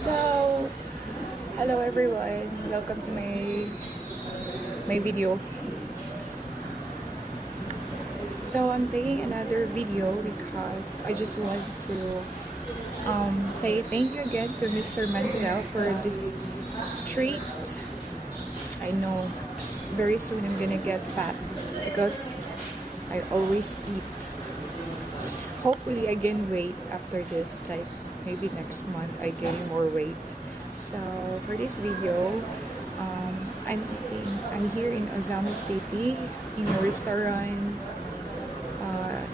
So, hello everyone. Welcome to my video. So, I'm taking another video because I just want to say thank you again to Mr. Mansell for this treat. I know very soon I'm gonna get fat because I always eat. Hopefully I gain weight after this, like maybe next month I gain more weight. So for this video, I'm here in Ozami City in a restaurant.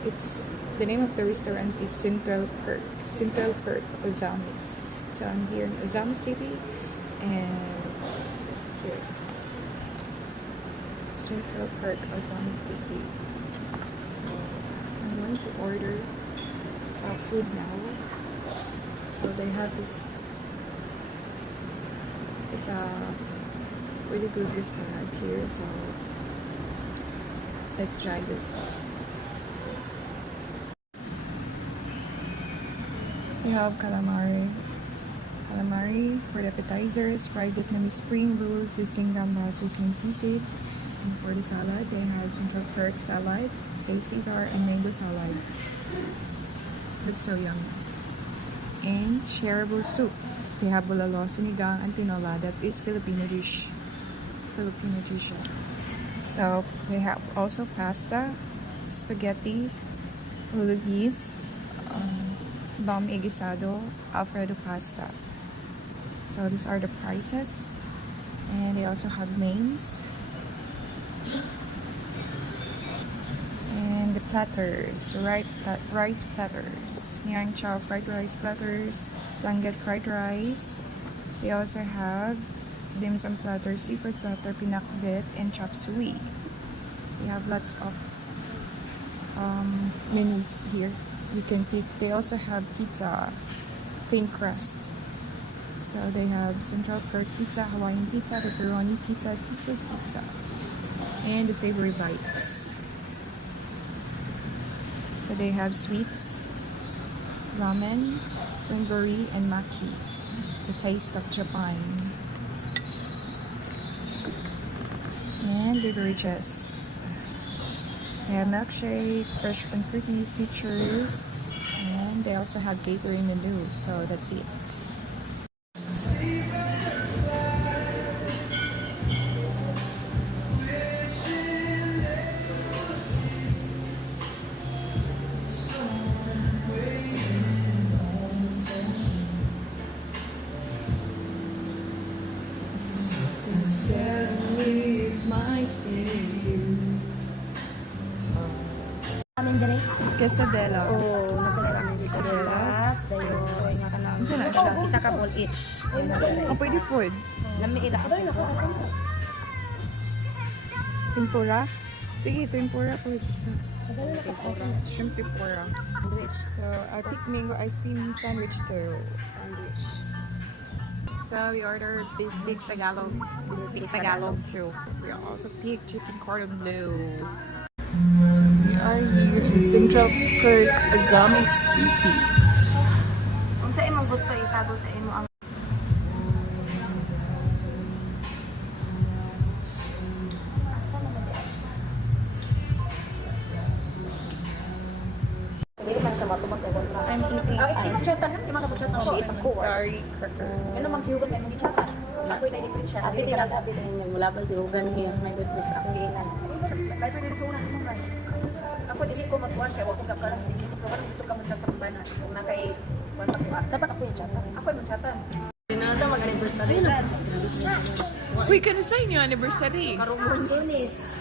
It's the name of the restaurant is Central Perk Ozamis. So I'm here in Ozami City and here Central Perk Ozami City. So I'm going to order food now. So they have this. It's a really good restaurant here. So let's try this. We have calamari for the appetizers, fried Vietnamese spring rolls, sizzling gambas, sizzling sisig. And for the salad, they have Central Perk salad, Caesar, and mango salad. Looks so yummy. And shareable soup. They have bulalo, sinigang, and tinola. That is Filipino dish. So they have also pasta, spaghetti, bolognese, bam guisado, Alfredo pasta. So these are the prices. And they also have mains. And the platters, rice platters, Yang Chow fried rice platters, Langet fried rice. They also have dim sum platter, seafood platter, pinakbet, and chop suey. They have lots of menus here. You can pick. They also have pizza, thin crust. So they have Central Perk pizza, Hawaiian pizza, pepperoni pizza, seafood pizza, and the savory bites. So they have sweets, ramen, donburi, and maki, the taste of Japan. And beverages. They have milkshake, fresh and cookies, pictures, and they also have catering menu. So that's it. Quesadilla. Oh, nasa kami dito. Quesadillas. Dayon, nga ka lang. Ano na siya? Isa ka bowl each. Oh, pwede food. Lami ila ka. Tempura? Sige, tempura po. Isa. Shrimp tempura. Sandwich. So, I'll take mango ice cream sandwich too. Sandwich. So, we ordered biscuit Tagalog. Biscuit Tagalog too. We also picked chicken cordon bleu. We are here in Central Perk, Ozami City. Kung sa imong gusto, isado sa imo ang I'm eating She is a core. curry cracker. Ano mang sihugan kayo mong chasa? Ako'y tayo din siya. Happy din yung mula ba sihugan niya. My goodness, ako ilan. Kahit pwede rin suunang mo rin. Ako hindi ko magkuhan kaya huwag kong kapalas. Dito ka man sa kumbana. Kung nakay Dapat ako yung chata. ako yung chatan. Pinada mag-anniversary na. Uy, kano sa inyo anniversary? Karungon Tunis.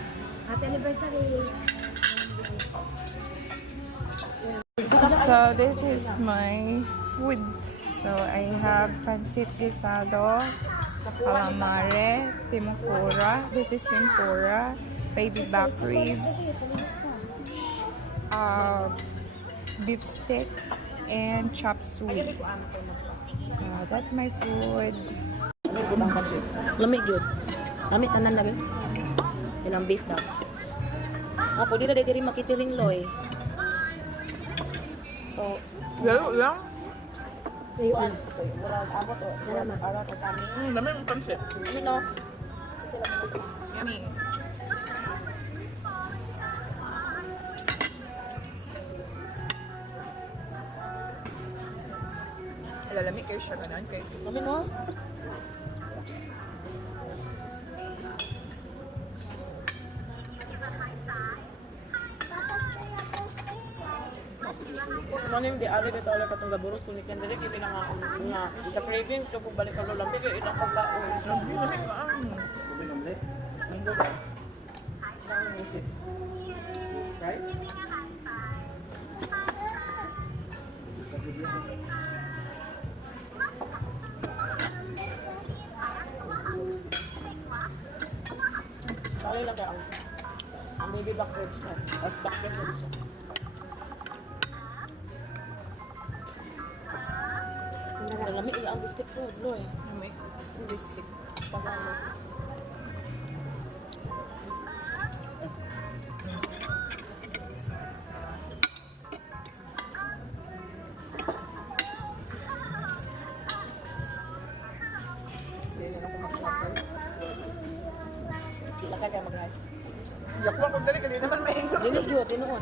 Happy anniversary. So, this is my food. So, I have pancit guisado, calamare, tempura. This is tempura, baby back ribs, beef stick, and chop suey. So, that's my food. Lamig yun. Lamig tanan lagi. Ilang beef daw. Ako di na dito rin makitiring loy. So, Lalo lang? Sayuan. Ito yung murag abot o. Nalaman. Araw ko sa amin. Dami yung pansit. Ano no? Kasi lang ito. Yummy. Lalamig kayo siya ganun kay Ano no? Ano yung di ari dito ulit katong gaburos kung ikan dili kay pinanga nga sa cravings so kung balik ka lang kay ilang pagkaon. Lamig ka ang. Munggo ba? Right? Kaya lang kaya ang baby back ribs na. At back ribs. Lamig ila ang bistik ko, Loy. Lamig? Ang bistik. Pagano. Sila ka mag-rice. Yak mo kung dali ka, di naman maingot. Dinis yun, tinuon.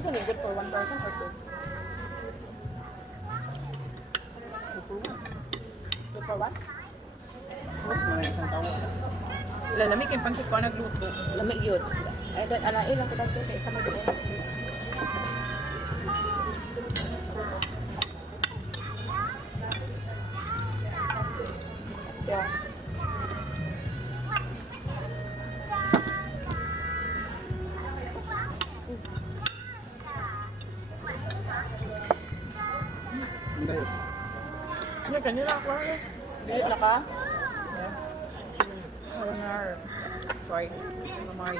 Ito na good for 1 person or 2? Good for what? Lalamig yung pansit ko nagluto. Lamig yun. Ay, ilang ko dito kay isa mag-doon. Yeah. Ano, kanila ako. Dili na ka? Carbonara. Sorry. Mamari.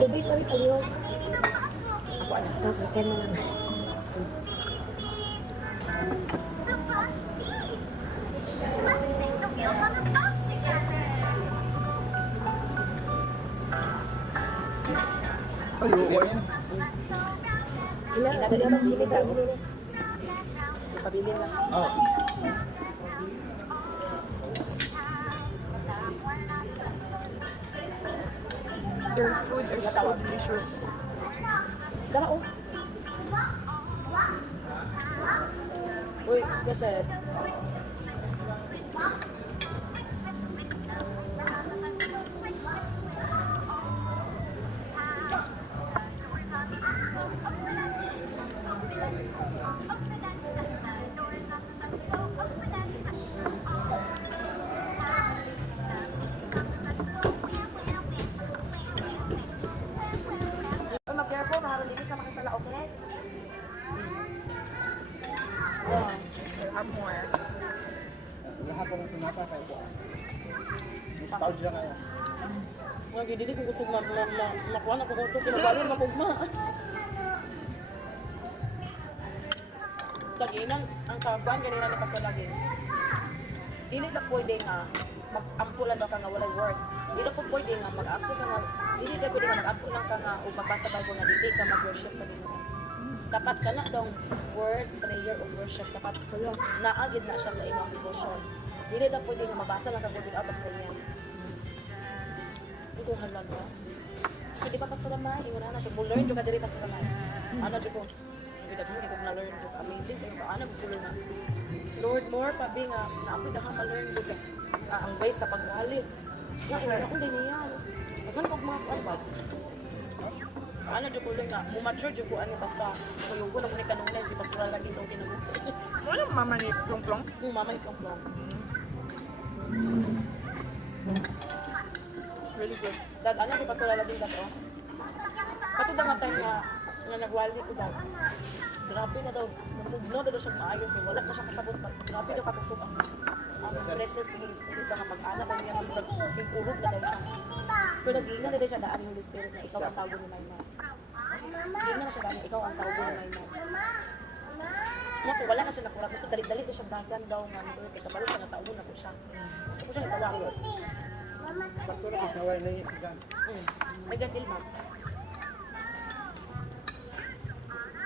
Tubig kami tayo. Ako ano? Okay, kaya mo lang. Inagad na sili tayo nilinis. Pabili lang. Oh. Their food is so delicious. Dala oh. Uy, kasi mag-careful, maharoon din ka makasala, okay? Oh. Have more. Lahat ko ng sinapa sa ibo. Nostalgia kaya. Mga gidili kung gusto makuha na ko ito, pinabalin makugma. Taginan, ang saban, ganina ni Pasalagin. Dili na pwede nga mag-ampulan ba ka nga walay work. Dili po pwede nga mag-ampo ka nga, dili na pwede nga mag-ampo lang ka nga o magbasa Bible nga dili ka mag-worship sa Ginoo. Dapat ka na dong word, prayer, o worship. Dapat naagid na siya sa inyong devotion. Dili na pwede nga mabasa lang ka kung out of prayer. Ito halan ba? Hindi pa pasulamay, wala na siya. Learn juga diri pasulamay. Ano dito ko? Hindi na ko na-learn juga. Amazing kayo ba? Ano ko na? Lord, more pa bi nga naapod na ka learn juga. Ang base sa paggalit. Nga, ina ko din niya. Pagkan pag mga kuwan ano dito ko lang nga, mumature dito ko ano basta. Kuyong ko na ko ni kanunay si pastoral lagi sa okay na ko. Walang mama ni Plong-Plong. Mama itong plong. Really good. Dad, ano si pastoral lagi dato? Kato ba nga tayo nga nagwali ko daw. Grabe na daw. Namugno na daw siya maayon kay wala na siya kasabot pa. Grabe daw katusok ang presence ng Holy Spirit ba nga pag-anak na niya nagpurot na daw siya. Pero nag-iingan na daw siya daan ng Holy Spirit na ikaw ang tawag ni Maymay. Hindi na siya daan ikaw ang tawag ni Maymay. Naku, wala na siya nakurat. Ito, dali-dali ko siya dagan daw nga. Kaya kabalo siya, nataulo na po siya. Gusto ko siya itawag. Pagturo ka, nawala na yung sigan. May jadil, ma'am.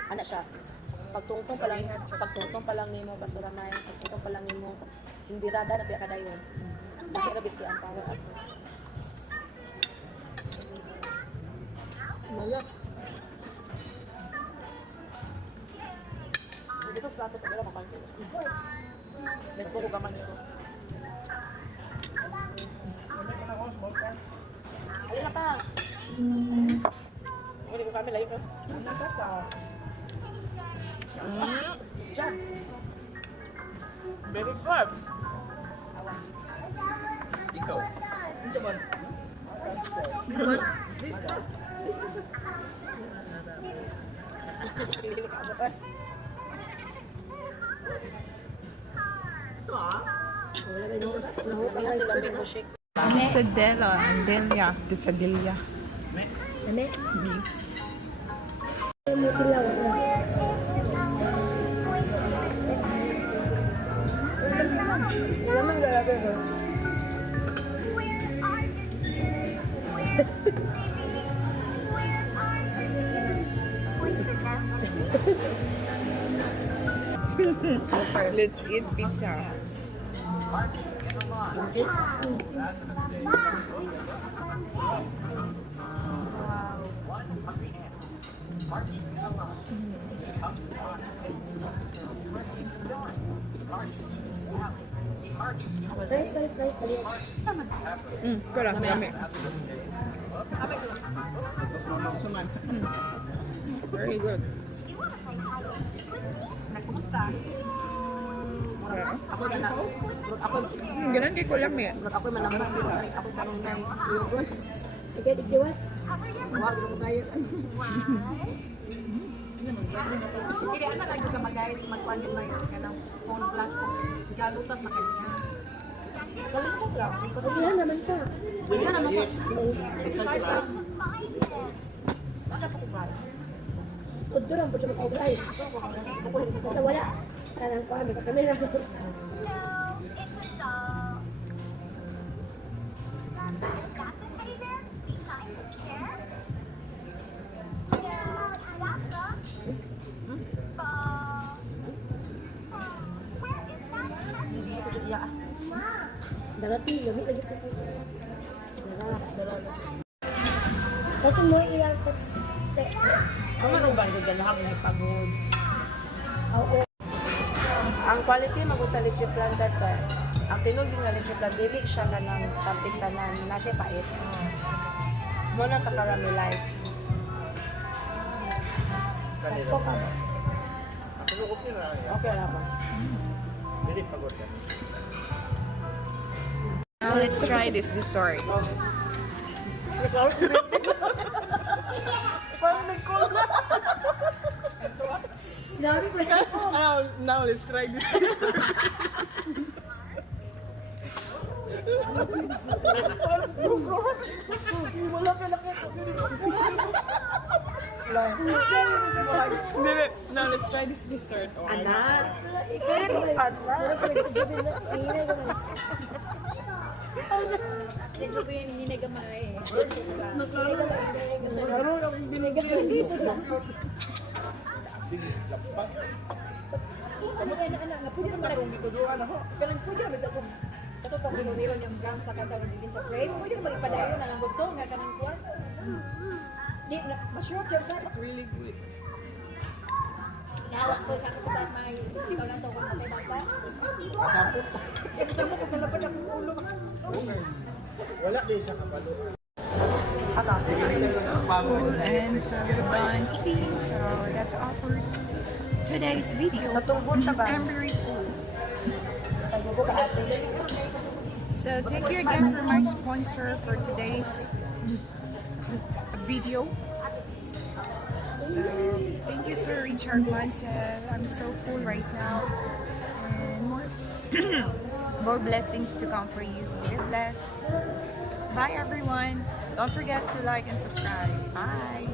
Ano siya? Pagtungtong pa lang nimo basuramay, pagtungtong pa lang nimo hindi rada na piya kadayon. Bakit rabit ki ang power up? Wala. Dito sa ato pala makanto. Mas ko gaman nito. Alin na pa? Hindi ko kami live. Ano ka ta? Diyan. Very good. Ikaw. Ito ba? Wala na silang mango shake. Quesadilla. Delia. Quesadilla. Beef. Let's eat pizza. Kurang kami. Very good. Ganun kay kulang eh. Ako manamang ako parang nang yogurt. Ikaw diktiwas? Wag mo tayo. Hindi ana lagi ka magayad magkuan sa kanang phone plus galutas na kanya. Galing lang. Wala naman siya. Wala naman sa Udurang po siya mag-obray. Basta wala. Kanang kuan may kamera. Darating, lamig lagi ko. Kasi mo ilang text. Ang manuban ko dyan, hanggang pagod. Oo. Ang quality mag-usa leche plan dito. Ang tinuloy nga leche plan, dili siya ka ng tampistanan, na siya pait. Muna sa caramelize. Sakto ka. Okay na ba? Hindi, pagod ka. Now let's try this dessert. Parang may cold na. Dami pa rin. Now let's try this. Wala ka nakita. Now let's try this dessert. Anak. Medyo ko yung hinigamay eh. Ano kaya na anak nga, pwede naman akong Tuduan ako. Ganun pwede naman ako. Ito pa kung meron yung gang sa kanta ng sa place. Pwede naman ipadayo na lang gusto nga kanang kuwan. Di, ma-sure siya sa It's really good. Nahawak ko sa ako sa may ikaw lang to kung matay bata. Kasampot. Kasi mo kung nalapad akong ulo. Wala din sa kabalo. So full and so done eating. So that's all for today's video. I'm very full. So thank you again for my sponsor for today's video. So thank you, Sir Richard Mansell. I'm so full right now, and more blessings to come for you. You're blessed. Bye everyone. Don't forget to like and subscribe. Bye.